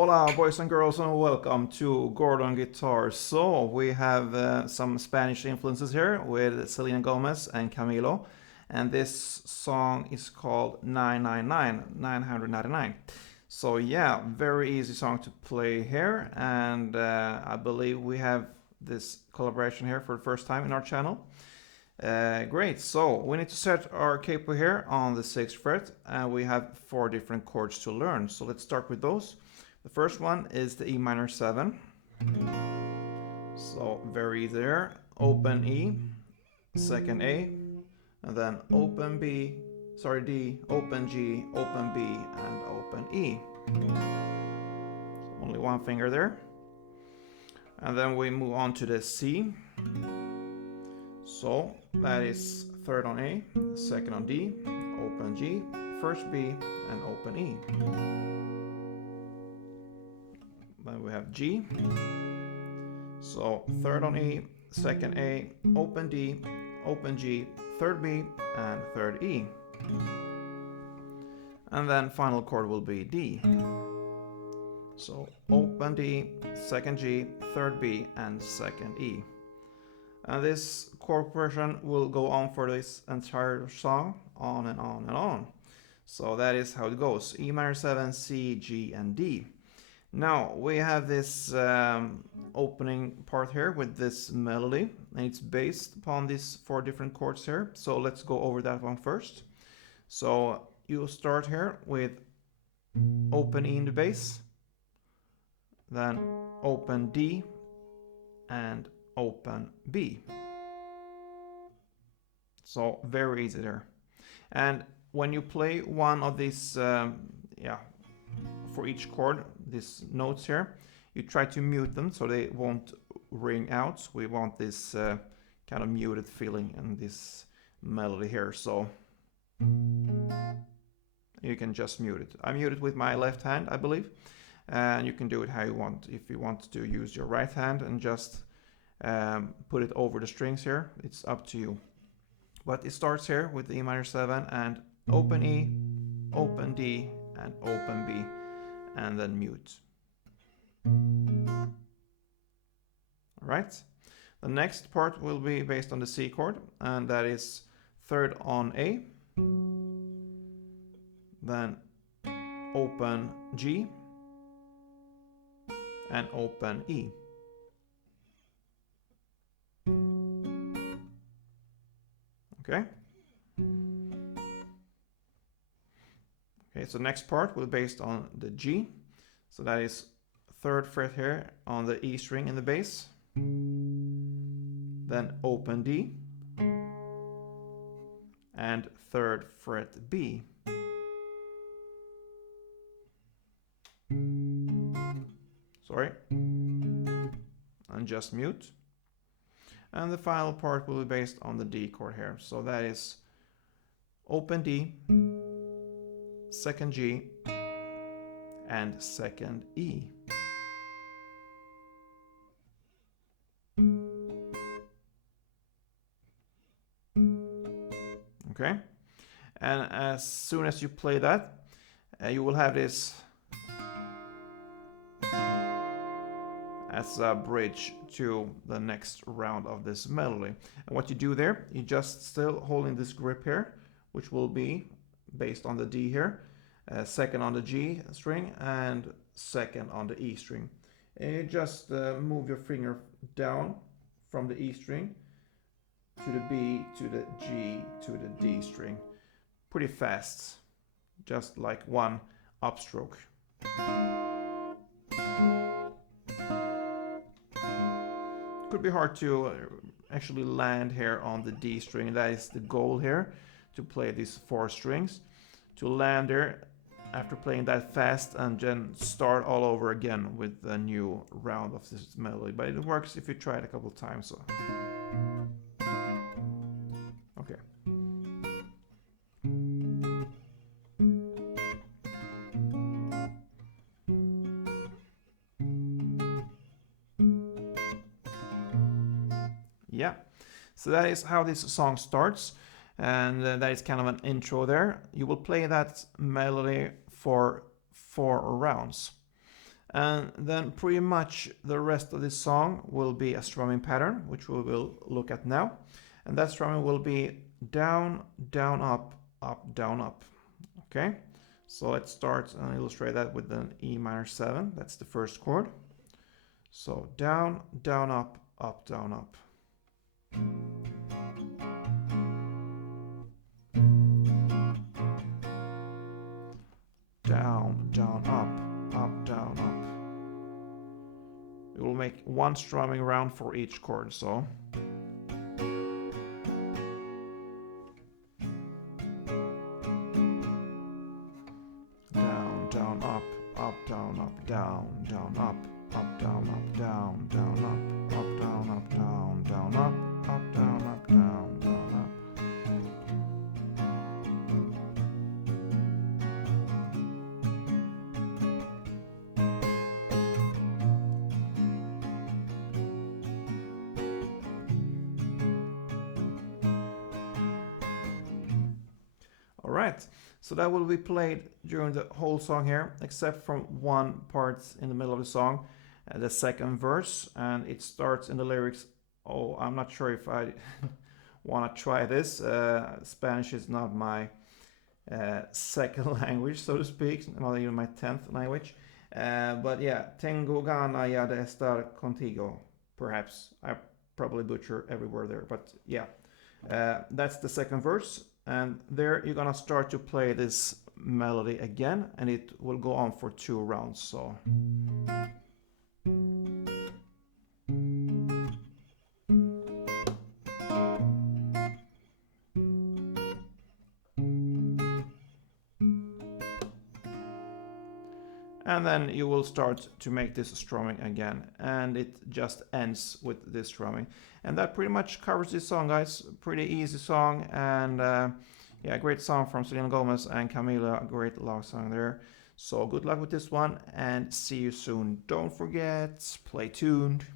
Hola boys and girls and welcome to Gordon Guitar. So we have some Spanish influences here with Selena Gomez and Camilo, and this song is called 999. So yeah, very easy song to play here, and I believe we have this collaboration here for the first time in our channel. Great, so we need to set our capo here on the 6th fret, and we have 4 different chords to learn. So let's start with those. The first one is the E minor 7. So very easy there. Open E, second A, and then open B, sorry D, open G, open B, and open E. So only one finger there. And then we move on to the C. So that is third on A, second on D, open G, first B, and open E. Then we have G. So third on E, second A, open D, open G, third B, and third E. And then final chord will be D. So open D, second G, third B, and second E. And this chord progression will go on for this entire song, on and on and on. So that is how it goes. E minor 7, C, G, and D. Now we have this opening part here with this melody, and it's based upon these 4 different chords here. So let's go over that one first. So you'll start here with open E in the bass, then open D, and open B. So very easy there. And when you play one of these, for each chord, these notes here, you try to mute them so they won't ring out. We want this kind of muted feeling in this melody here, so you can just mute it. I mute it with my left hand, I believe, and you can do it how you want. If you want to use your right hand and just put it over the strings here, it's up to you. But it starts here with the E minor 7 and open E, open D, and open B, and then mute. Alright, the next part will be based on the C chord, and that is third on A, then open G, and open E. Okay. Okay, so next part will be based on the G. So that is 3rd fret here on the E string in the bass. Then open D. And 3rd fret B. Sorry. And just mute. And the final part will be based on the D chord here. So that is open D, second G, and second E. Okay, and as soon as you play that, you will have this as a bridge to the next round of this melody. And what you do there, you just still holding this grip here, which will be based on the D here, second on the G string, and second on the E string. And you just move your finger down from the E string to the B, to the G, to the D string. Pretty fast, just like one upstroke. Could be hard to actually land here on the D string. That is the goal here, to play these 4 strings, to land there after playing that fast and then start all over again with a new round of this melody. But it works if you try it a couple times. So. Okay. Yeah, so that is how this song starts, and that is kind of an intro there. You will play that melody for 4 rounds. And then pretty much the rest of this song will be a strumming pattern, which we will look at now. And that strumming will be down, down, up, down, up. Okay, so let's start and illustrate that with an E minor 7. That's the first chord. So down, down, up, down, up. Down, down, up, down, up. We will make one strumming round for each chord, so. Down, down, up, down, down, down, up, down, down, down, up, down, down, down, up, down, down, down, up. All right, so that will be played during the whole song here, except from one part in the middle of the song, the second verse, and it starts in the lyrics. Oh, I'm not sure if I want to try this. Spanish is not my second language, so to speak, not even my 10th language. But yeah, tengo gana ya de estar contigo. Perhaps I probably butcher every word there, but yeah, that's the second verse. And there you're gonna start to play this melody again, and it will go on for 2 rounds. So. And then you will start to make this strumming again, and it just ends with this strumming. And that pretty much covers this song, guys. Pretty easy song, and yeah, great song from Selena Gomez and Camilo, a great love song there. So good luck with this one, and see you soon. Don't forget, play tuned.